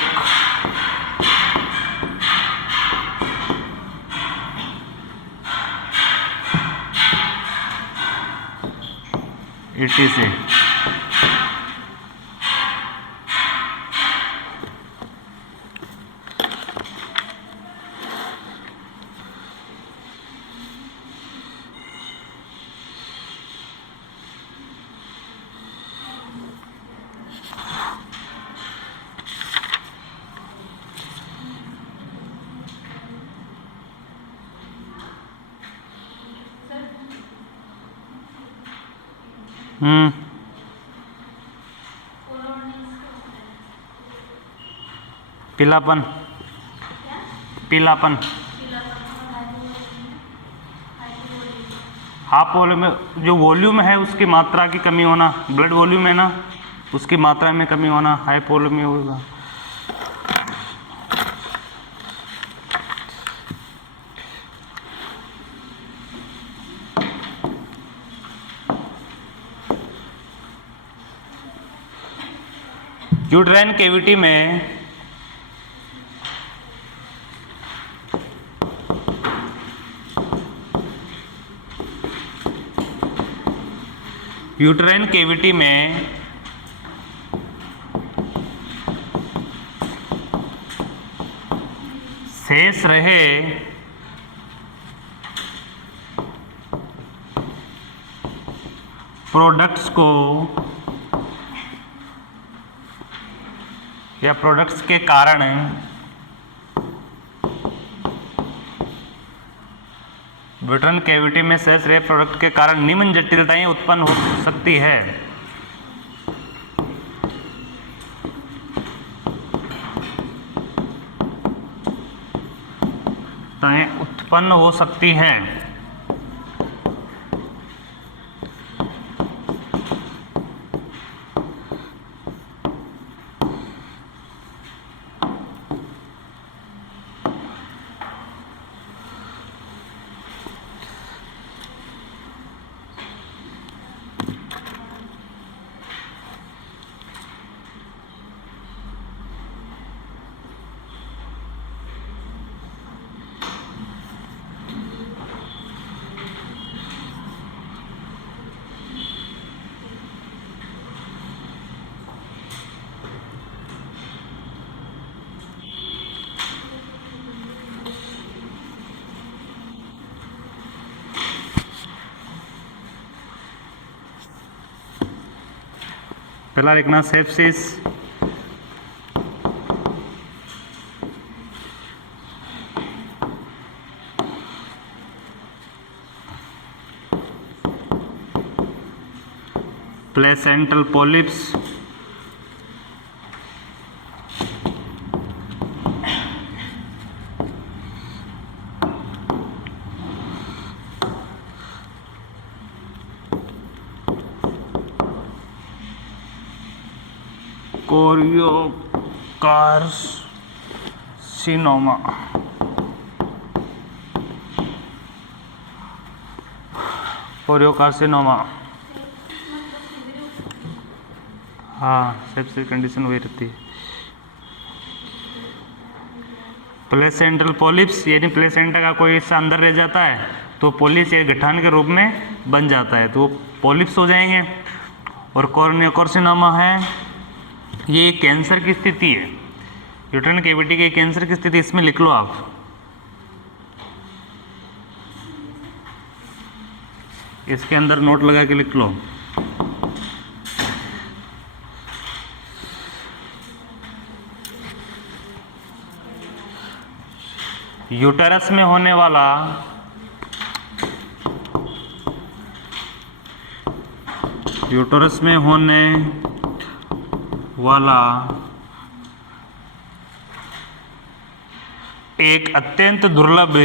etc. पीलापन, पीलापन, हाफ वॉल्यूम में जो वॉल्यूम है उसकी मात्रा की कमी होना, ब्लड वॉल्यूम है ना उसकी मात्रा में कमी होना, हाइपोवॉल्यूम में होगा। यूट्राइन कैविटी में शेष रहे प्रोडक्ट्स को या प्रोडक्ट्स के कारण ब्यूटन कैविटी में शेष रहे प्रोडक्ट के कारण निम्न जटिलताएं उत्पन्न हो सकती है। उत्पन्न हो सकती है। पहला लिखना sepsis, placental polyps, choriocarcinoma, choriocarcinoma. हाँ, सेप्सिस कंडीशन वही रहती है। प्लेसेंटल पॉलिप्स यानी प्लेसेंटा का कोई हिस्सा अंदर रह जाता है तो पोलिप्स या गठान के रूप में बन जाता है, तो पॉलिप्स हो जाएंगे। और कोरियोकार्सिनोमा है, ये कैंसर की स्थिति है, यूट्राइन कैविटी के कैंसर की स्थिति, इसमें लिख लो आप। इसके अंदर नोट लगा के लिख लो। यूटेरस में होने वाला एक अत्यंत दुर्लभ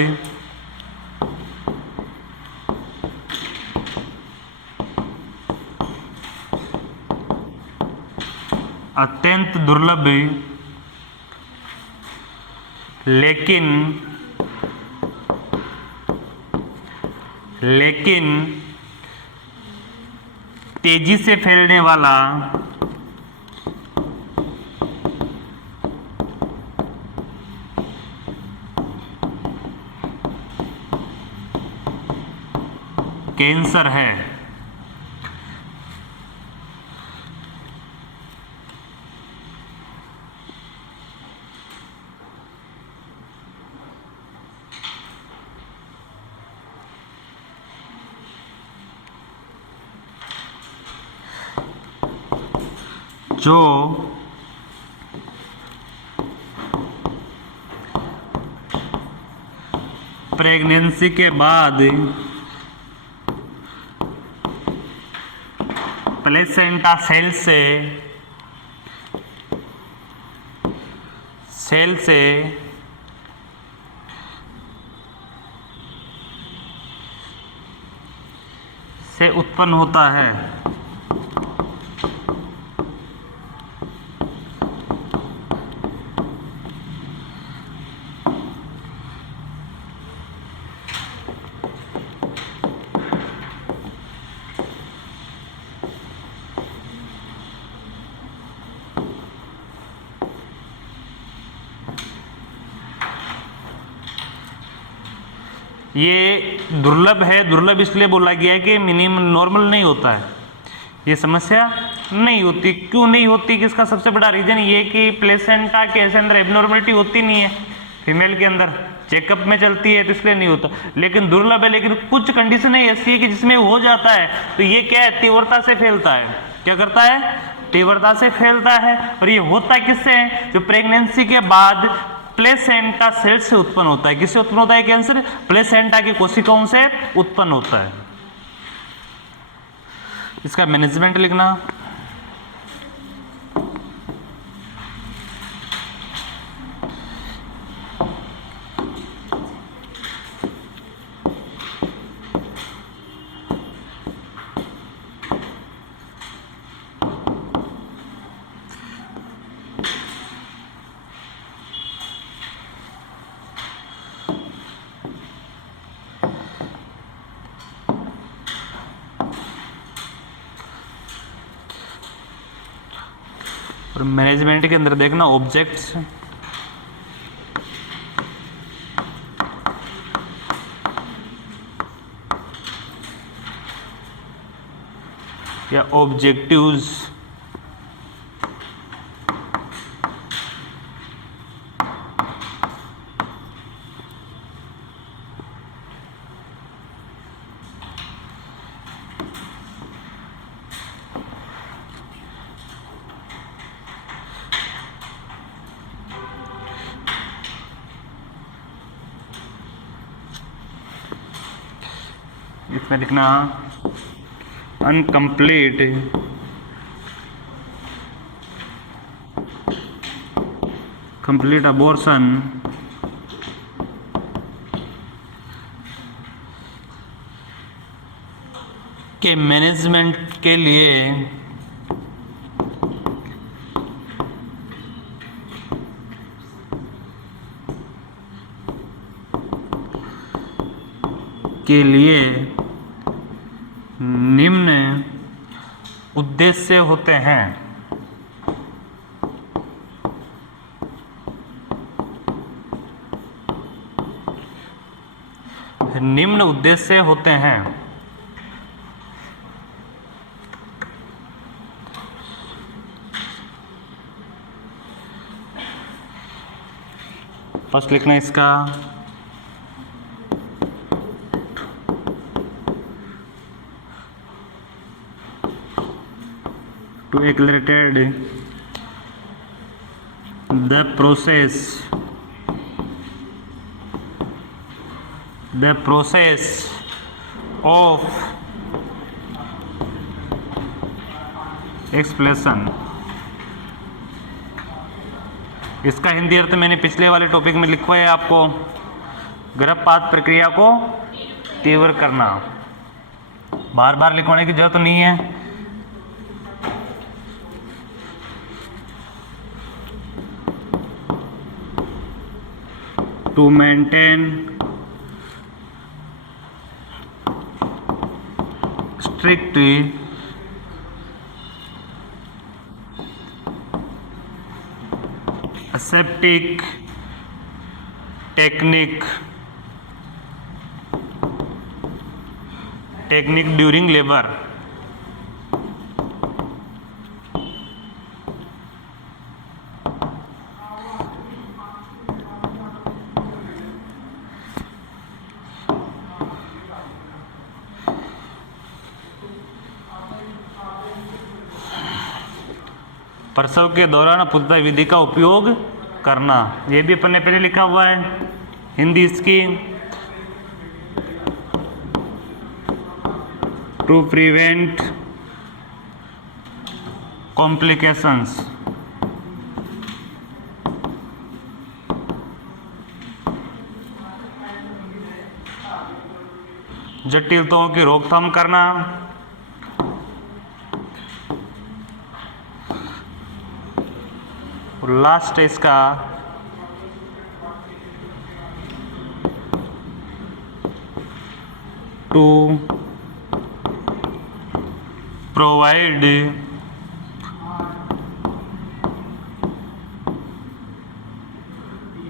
लेकिन तेजी से फैलने वाला कैंसर है। जो प्रेगनेंसी के बाद प्लेसेंटा सेल से उत्पन्न होता है। ये दुर्लभ है, दुर्लभ इसलिए बोला गया है कि मिनिमम नॉर्मल नहीं होता है, ये समस्या नहीं होती। क्यों नहीं होती कि इसका सबसे बड़ा रीजन ये कि प्लेसेंटा के अंदर एबनॉर्मलिटी होती नहीं है, फीमेल के अंदर चेकअप में चलती है तो इसलिए नहीं होता, लेकिन दुर्लभ है। लेकिन कुछ कंडीशन ऐसी है कि जिसमें हो जाता है, तो ये क्या है, तीव्रता से फैलता है। क्या करता है, तीव्रता से फैलता है। और ये होता किससे है, जो प्रेगनेंसी के बाद प्लेसेंटा सेल से उत्पन्न होता है। किससे उत्पन्न होता है कैंसर, प्लेसेंटा की कोशिकाओं से उत्पन्न होता है। इसका मैनेजमेंट लिखना, और मैनेजमेंट के अंदर देखना ऑब्जेक्ट्स, या ऑब्जेक्टिव्स, इसमें लिखना अनकम्प्लीट कंप्लीट अबॉर्शन के मैनेजमेंट के लिए निम्न उद्देश्य होते हैं। निम्न उद्देश्य होते हैं। फर्स्ट लिखना इसका to accelerate the process of explanation. इसका हिंदी अर्थ मैंने पिछले वाले टॉपिक में लिखा है आपको, गर्भपात प्रक्रिया को तीव्र करना। बार बार लिखवाने की जरूरत नहीं है। To maintain strict aseptic technique during labor। प्रसव के दौरान पुतः विधि का उपयोग करना, ये भी अपन ने पहले लिखा हुआ है। हिंदी इसकी टू प्रिवेंट कॉम्प्लिकेशंस, जटिलताओं की रोकथाम करना। और लास्ट है इसका to provide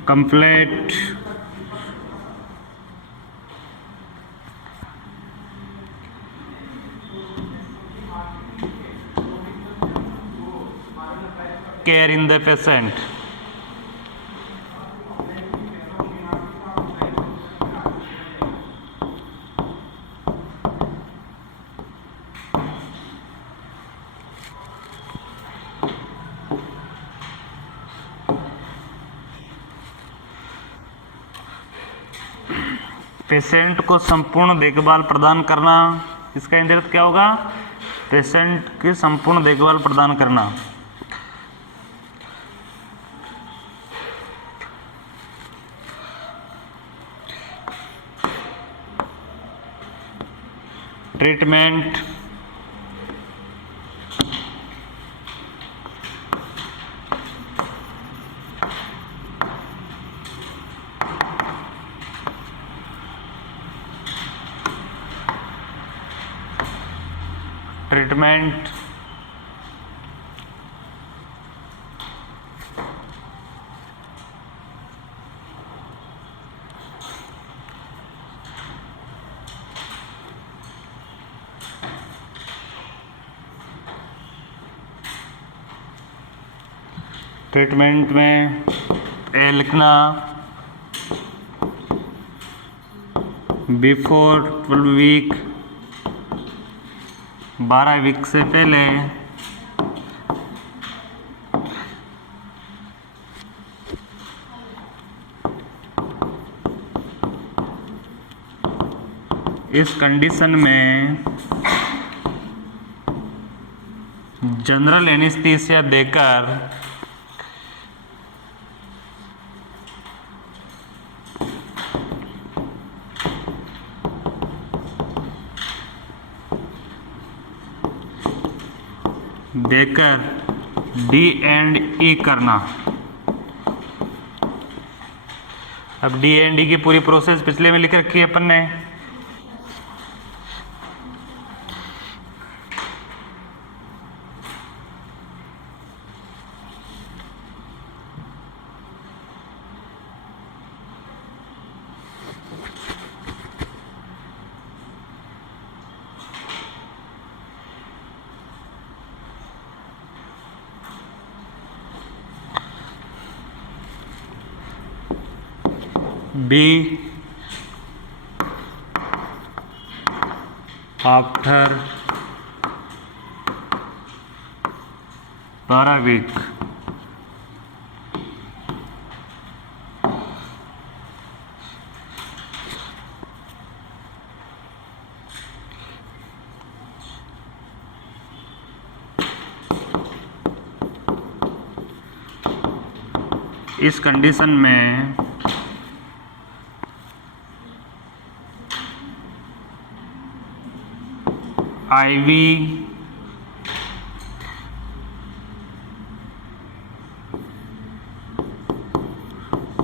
complete care in the patient। Patient को संपूर्ण देखभाल प्रदान करना, इसका हिंदी अर्थ क्या होगा? पेशेंट की संपूर्ण देखभाल प्रदान करना। ट्रीटमेंट, ट्रीटमेंट, ट्रीटमेंट में ए लिखना, बिफोर 12 वीक, 12 वीक से पहले, इस कंडीशन में जनरल एनेस्थीसिया देकर D&E करना। अब D&E की पूरी प्रोसेस पिछले में लिख रखी है अपन ने। B, after 12 week, इस कंडीशन में IV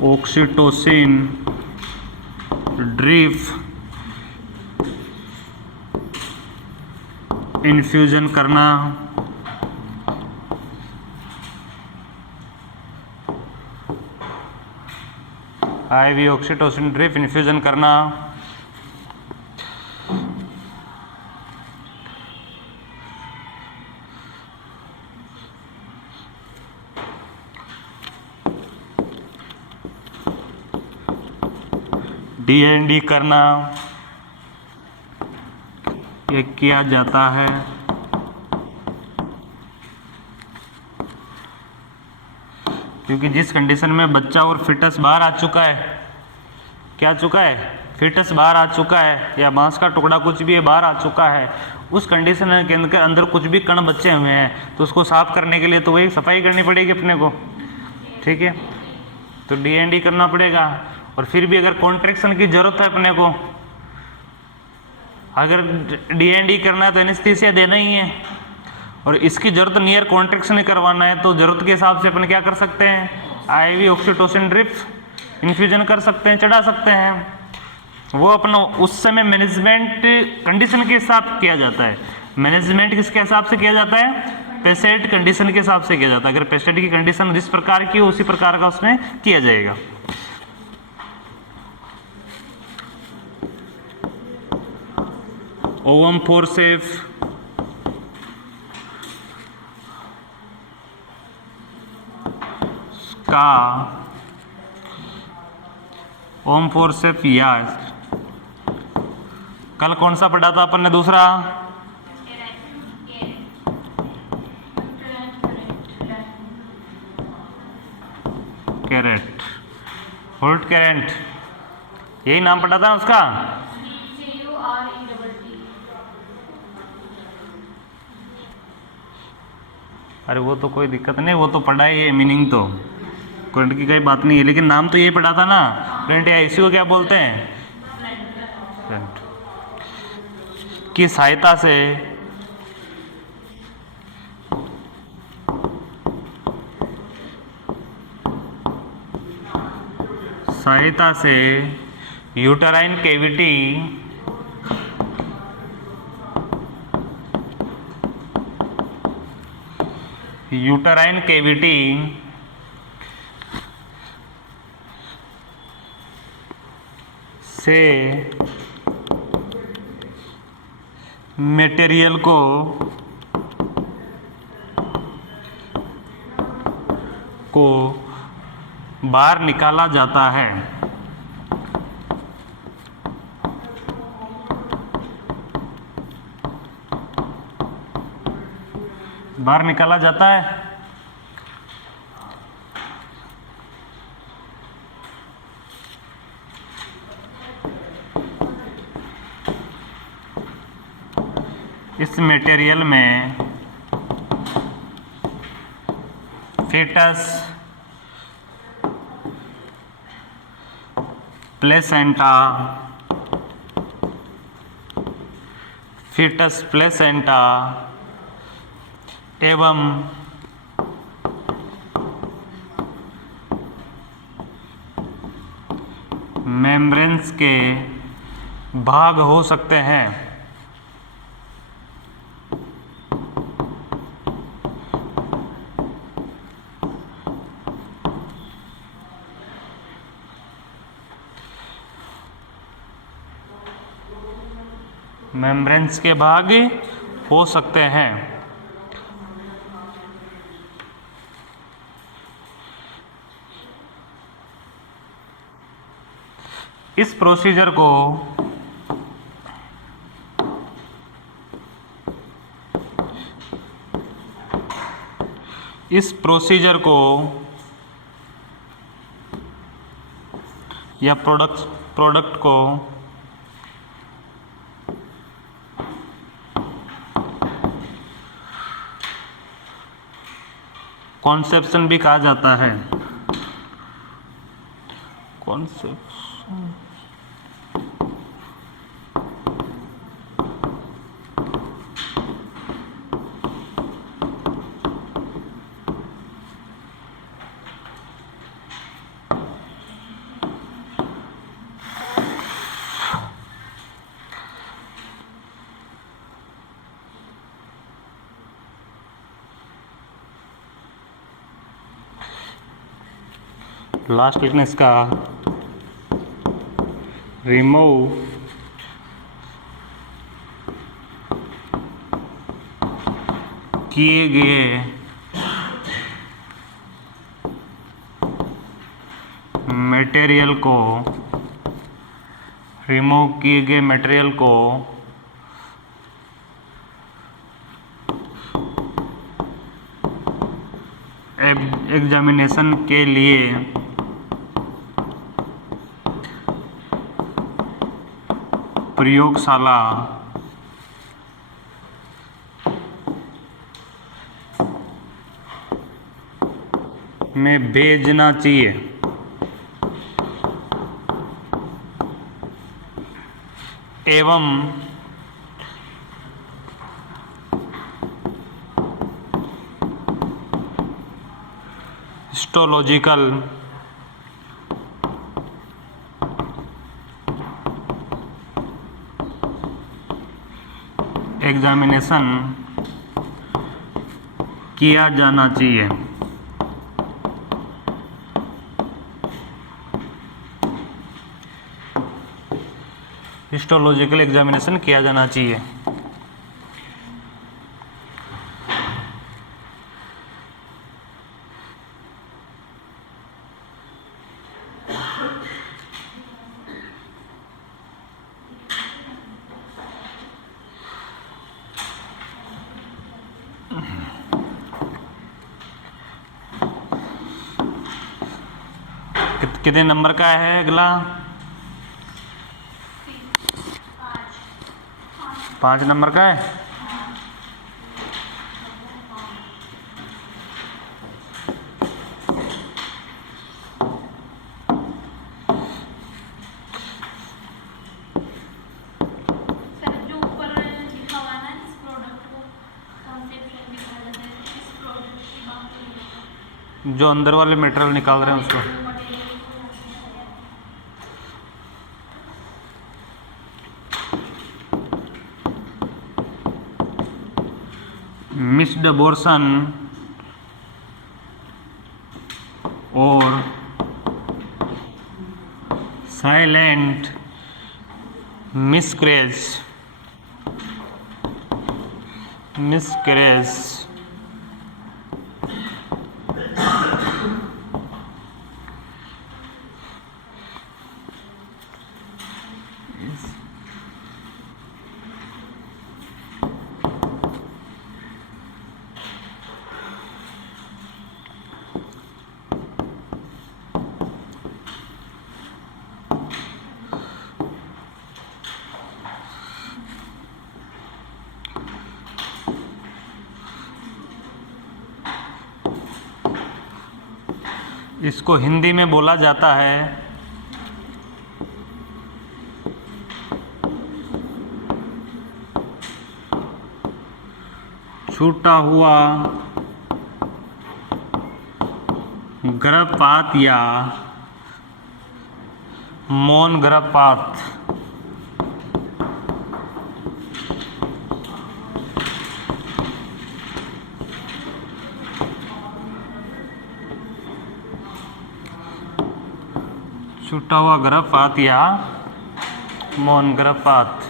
ऑक्सीटोसिन ड्रिप इन्फ्यूजन करना। IV ऑक्सीटोसिन ड्रिप इन्फ्यूजन करना। D&D करना, ये किया जाता है। क्योंकि जिस कंडीशन में बच्चा और फिटस बाहर आ चुका है, क्या चुका है? फिटस बाहर आ चुका है या मांस का टुकड़ा कुछ भी बाहर आ चुका है, उस कंडीशन के अंदर कुछ भी कण बचे हुए हैं तो उसको साफ करने के लिए तो वही सफाई करनी पड़ेगी अपने को, ठीक है। तो D&D करना पड़ेगा। और फिर भी अगर कॉन्ट्रैक्शन की जरूरत है अपने को, अगर D&D करना है तो एनेस्थीसिया देना ही है, और इसकी जरूरत नियर कॉन्ट्रैक्शन ही करवाना है तो जरूरत के हिसाब से अपन क्या कर सकते हैं? IV ऑक्सीटोसिन ड्रिप इन्फ्यूजन कर सकते हैं, चढ़ा सकते हैं। वो अपना उस समय मैनेजमेंट कंडीशन के हिसाब किया जाता है। मैनेजमेंट किसके हिसाब से किया जाता है? पेशेंट कंडीशन के हिसाब से किया जाता है। अगर पेशेंट की कंडीशन जिस प्रकार की हो उसी प्रकार का उसमें किया जाएगा। ओवम फोर्सेप्स का ओम फोर्सेप या कल कौन सा पढ़ा था अपन ने? दूसरा कैरेट, होल्ट कैरेंट, यही नाम पढ़ा था उसका। DJURETT। अरे वो तो कोई दिक्कत नहीं, वो तो पढ़ा ही है, मीनिंग तो करंट की कोई बात नहीं है, लेकिन नाम तो यही पढ़ा था ना। करंट या इसी को क्या बोलते हैं? करंट की सहायता से यूटराइन कैविटी से मटेरियल को बाहर निकाला जाता है। बाहर निकाला जाता है। इस मटेरियल में fetus, प्लेसेंटा एवं मेम्ब्रेन्स के भाग हो सकते हैं। मेम्ब्रेन्स के भाग हो सकते हैं। इस प्रोसीजर को या प्रोडक्ट को कॉन्सेप्शन भी कहा जाता है। कॉन्सेप्शन लास्ट लिखना इसका रिमूव किए गए मटेरियल को एग्जामिनेशन के लिए प्रयोगशाला में भेजना चाहिए। एवं हिस्टोलॉजिकल एग्जामिनेशन किया जाना चाहिए। हिस्टोलॉजिकल एग्जामिनेशन किया जाना चाहिए। कितने नंबर का है अगला? 5 नंबर का है। सर जो ऊपर लिखा हुआ है ना इस प्रोडक्ट को कॉन्सेप्शन लिखा जाता है, इस प्रोडक्ट की बात हो रही है। जो अंदर वाले मटेरियल निकाल रहे हैं उसको। मटेरियल को रखते हैं। मिस्ड अबॉर्शन और साइलेंट मिसकैरेज इसको हिंदी में बोला जाता है छूटा हुआ गर्भपात या मौन गर्भपात। छूटा हुआ गर्भपात या मौन गर्भपात।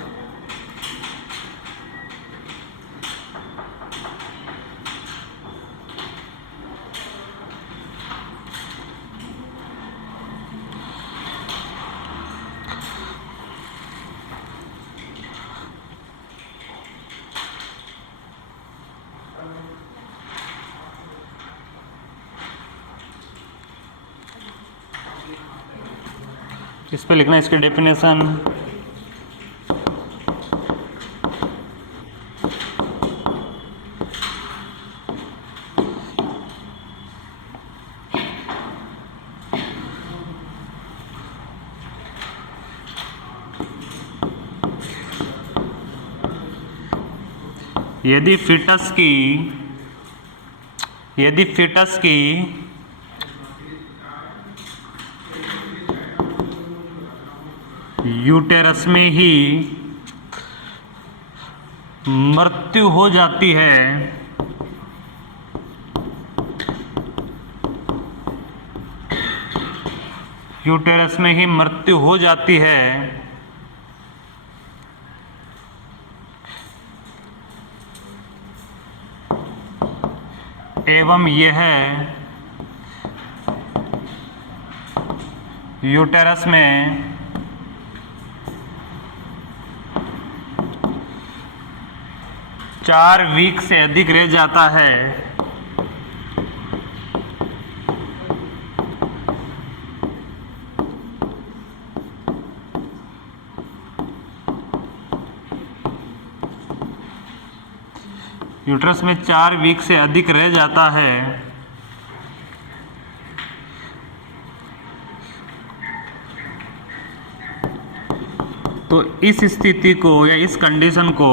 इस पे लिखना इसकी डेफिनेशन। यदि फिटस की यूटेरस में ही मृत्यु हो जाती है एवं यह यूटेरस में 4 वीक से अधिक रह जाता है यूट्रस में 4 वीक से अधिक रह जाता है तो इस स्थिति को या इस कंडीशन को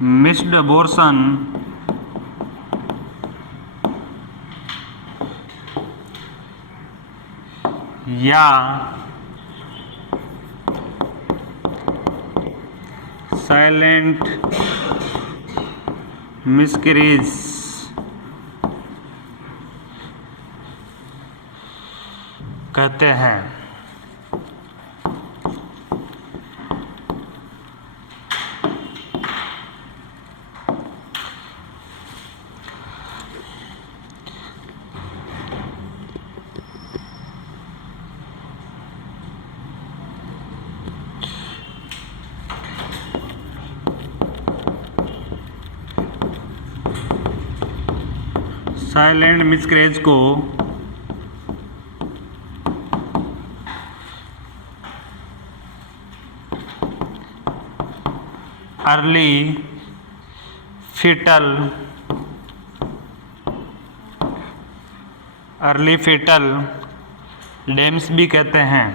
मिस्ड अबॉर्शन या साइलेंट मिसकैरेज कहते हैं। साइलेंट मिसकैरेज को अर्ली फीटल डेम्स भी कहते हैं।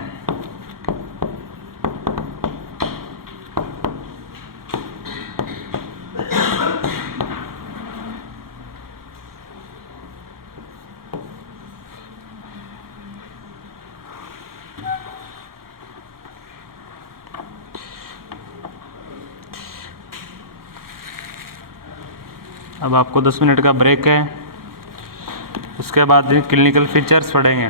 अब आपको 10 मिनट का ब्रेक है, उसके बाद क्लिनिकल फीचर्स पढ़ेंगे।